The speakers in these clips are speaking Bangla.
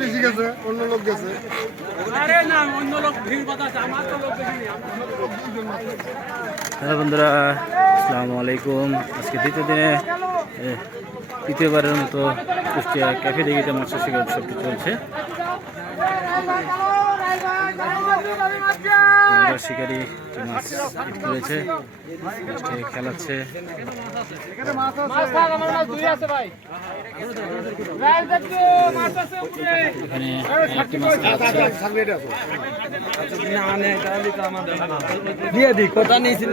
বেশি গেছে, অন্য লোক গেছে। হ্যালো বন্ধুরা, আসসালামু আলাইকুম। আজকে তৃতীয়বারের মতো কুষ্টিয়া ক্যাফে দিঘিতে মৎস্য শিকার উৎসবটি চলছে। শিকারি মাছ হিট করেছে, খেলাচ্ছে। এখানে একটি মাছ দিয়ে দিই কথা নিয়েছিল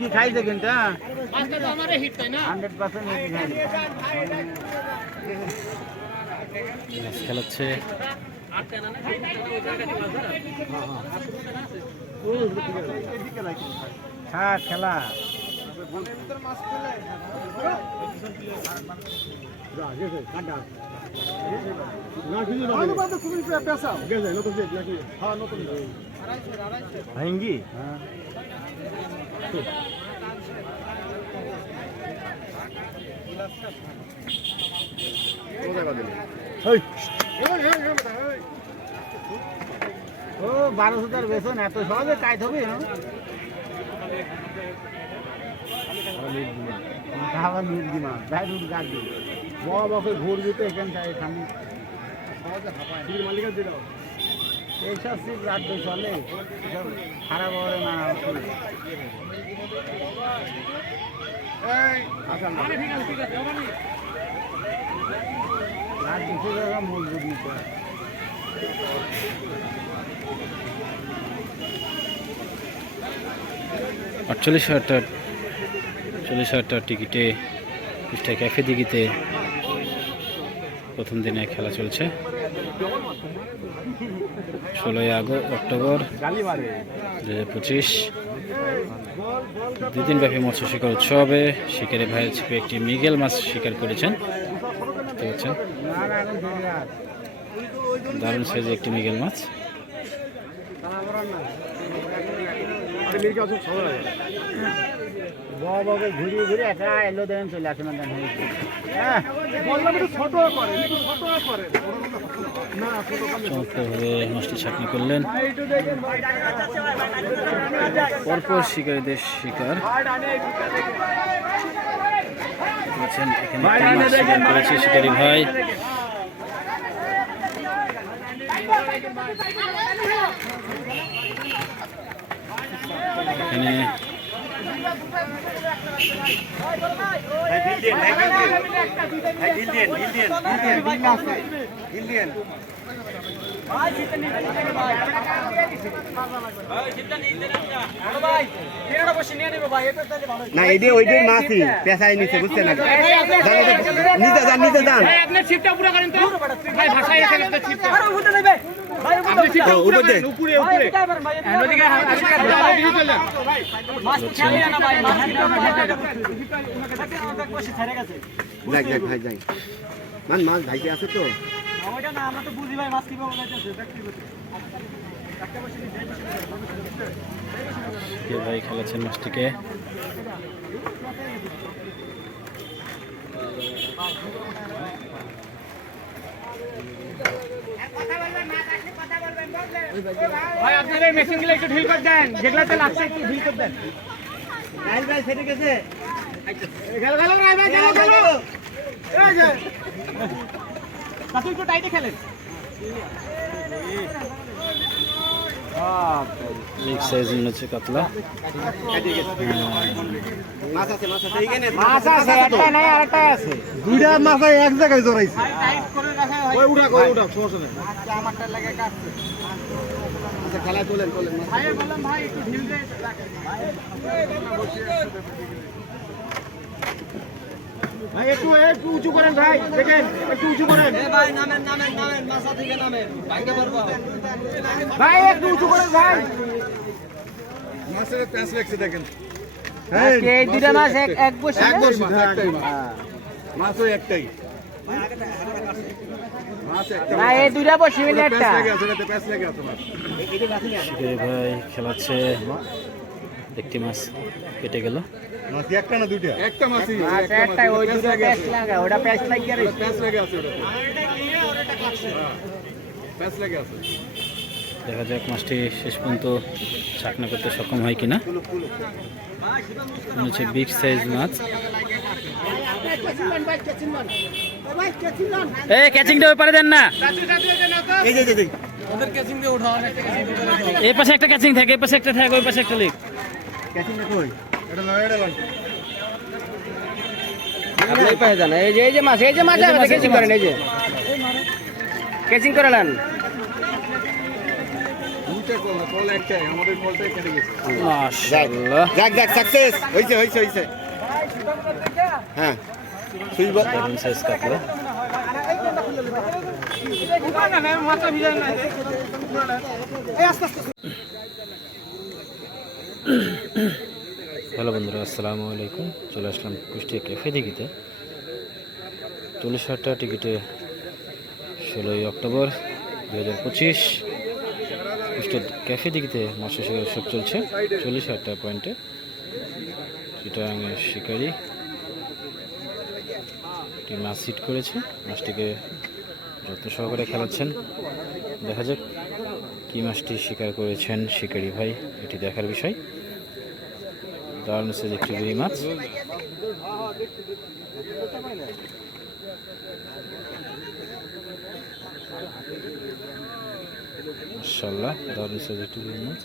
কি খাইছে কিন্তু খেলাচ্ছে। খেলা ভাঙ্গি ও 12,000 বেতন এত সহজে কাজ হবে মুরগি মাছ বাইরে গাড়ি বড় বড় ঘুর দিতে এখানটায় এখানে মালিকের দিয়ে দাও এইসব সিট রাখবে চলে এসব খারাপ হবে না মজবুত 48,000 টাকার টিকিটে কুষ্টিয়া ক্যাফে দিঘিতে প্রথম দিনে খেলা চলছে। 16 অক্টোবর 2025 দুদিন ব্যাপী মৎস্য শিকার উৎসবে শিকারি ভাইয়ের ছিপে একটি মৃগেল মাছ শিকার করেছেন। দেখতে পাচ্ছেন দারুণ সাইজে একটি মৃগেল মাছ। ঘুরিয়ে ঘুরে একা এলো দেন চলে আসে না চমৎকারভাবে মাছটি ছাঁকনি করলেন। পরপর শিকারীদের শিকার এখানে মাছ শিকার করেছে শিকারী ভাই। এখানে না এদিকে ওইটাই মাছই পেশায় নিচ্ছে বুঝছেন না নিতে যান আপনার ছিপটা পুরো করেন তো ভাই ভাষায় এখানে তো ছিপটা উপরে উপরে এদিকে মাছ খেলে না ভাই যাক যাক ভাই যাই মাছ ভাইকে আছে তো ওইটা না আমরা তো বুঝি ভাই মাছ কিভাবে যাচ্ছে ভাই খেলাচ্ছেন মাছটিকে। ভাই আপনার এই মেশিনগুলো একটু ঢিল করে দেন, যেগুলাতে লাগছে একটু ঢিল করে দেন। নাইল ভাই সেটা গেছে গেল ভাই গেল এই যে কত একটু টাইটে খেলেন। বিগ সাইজ মনে হচ্ছে কাতলা। মাছ আছে এইখানে মাছ আছে একটা নাই আরেকটা আছে। দুইটা মাছ এক জায়গায় জড়াইছে। টাইট করে রাখা হয়। ওই উঠা সমস্যা নেই। আচ্ছা আমারটা লাগে কাটছে। আচ্ছা খেলা তোলেন ভাই বললাম ভাই একটু ঢিল দিয়ে রাখেন। ভাই একটু উঁচু করেন ভাই, দেখেন একটু উঁচু করেন। ভাই নামেন মাছা থেকে নামেন ভাঙতে পারবো ভাই একটু উঁচু করেন ভাই। মাছের প্যাঁচ লাগছে দেখেন। আজকে এই দুইটা মাছ এক বসে একটাই মাছ। মাছও একটাই। না এই দুইটা বসি মিলে একটা শিকারি ভাই খেলাচ্ছে, একটি মাছ কেটে গেল। মাছ একটা না দুইটা? একটা মাছই, মাছ একটা একটা ওই দুটো প্যাচ লাগা, ওটা প্যাচ লাগিয়ে রইছে। প্যাচ লেগে আছে ওটাতে। প্যাচ লেগে আছে। দেখা যাক মাছটি শেষ পর্যন্ত চাকনা করতে সক্ষম হয় কিনা। মনে হচ্ছে বিগ সাইজ মাছ। এই ক্যাচিংটা ওই পারে দেন না, এই যে এই এই পাশে একটা ক্যাচিং থাকে, এই পাশে একটা থাকে, ওই পাশে একটা লিক। ক্যাচিংটা কই? এটা লয়, এটা লয়। আপনি পাশে যান, এই যে মাছ, এই যে মাছ আছে, ক্যাচিং করেন, এই যে ক্যাচিং করে নেন। দুইটা কল, কল একটাই, আমাদের কলটাই কেটে গেছে। মাশাআল্লাহ, যাক যাক সাকসেস হইছে হইছে হইছে। হ্যাঁ সুই বল। দারুণ সাইজ কাতলা। হ্যালো বন্ধুরা, আসসালামু আলাইকুম। চলে আসলাম কুষ্টিয়া ক্যাফে দিঘিতে। 40,000 টাকা টিকিটে 16ই অক্টোবর 2025 কুষ্টিয়া ক্যাফে দিঘিতে মৎস্য শিকার উৎসব চলছে। 40,000 টাকা পয়েন্টে চিটাগাংয়ের শিকারি একটি মাছ হিট করেছে। মাছটিকে যত্ন সহকারে খেলাচ্ছেন। দেখা যাক কী মাছটি শিকার করেছেন শিকারি ভাই, এটি দেখার বিষয়। দারুণ সাইজ একটি রুই মাছ। মাশাআল্লাহ, দারুণ সাইজ একটি রুই মাছ।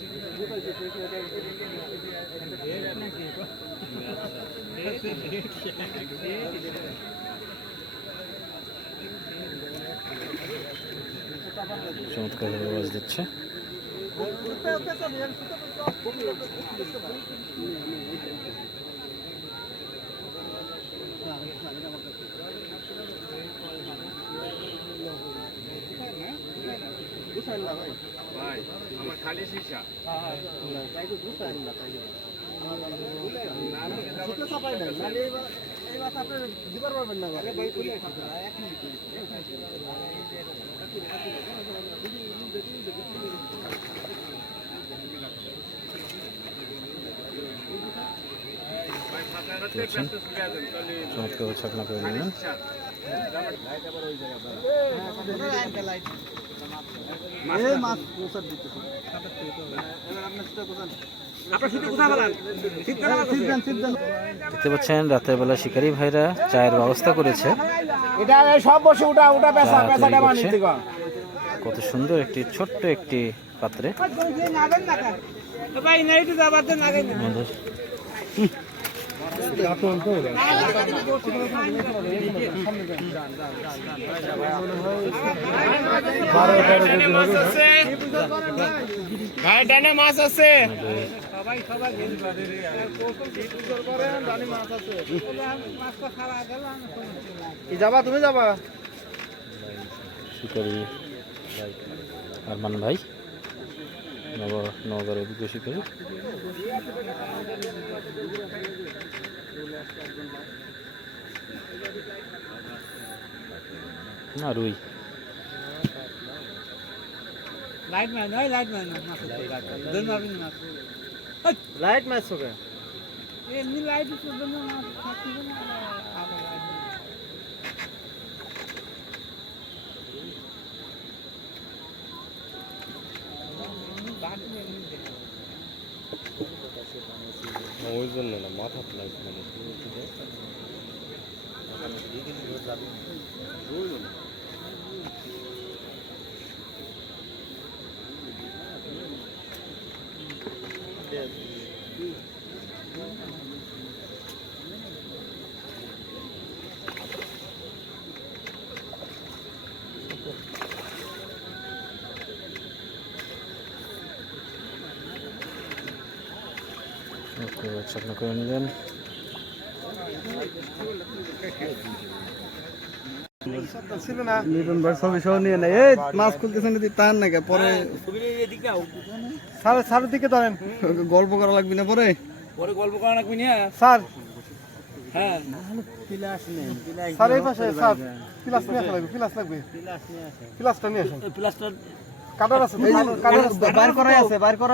চমৎকার আওয়াজ দিচ্ছে। দেখছেন চমৎকার ছাকনা করে নিলেন। দেখতে পাচ্ছেন রাতের বেলা শিকারি ভাইরা চায়ের ব্যবস্থা করেছে। এটা সব বসে উঠা উঠা পেশা চা পেশাটা তৈরি বানিয়ে করছে। দিগো। কত সুন্দর একটি ছোট্ট একটি পাত্রে ভাই নাইটে যাবার দেন আগে। আমাদের ভাই ডানে মাছ আছে। কি যাবা, তুমি যাবা? শিকারি ভাই আরমান ভাই, নগর অভিজ্ঞ শিকারি। না রুই লাইট ম্যান, ওই লাইট ম্যান মাছ দেন মারবেন না। লাইট ম্যাচ হবে এমনি লাইট চলবে না, মাছ থাকবে না। ওই জন্য না মাথা প্লাস মানে ওকে, ছাকনা করে নিলেন। ছিল না নিউটন ভাই ছবি সহ নিয়ে নেয়। এই মাছ খুলতেছেন যদি তার নাকি পরে স্যারের দিকে ধরেন, গল্প করা লাগবে না পরে। পরে গল্প করা লাগবে না স্যার হ্যাঁ পিলাস নেই স্যার এই পাশে স্যার প্লাস নিয়ে আসা লাগবে প্লাস লাগবে প্লাসটা নিয়ে আসেন প্লাস্টার কাটার আছে কাটার বাইর করাই আছে বাইর করা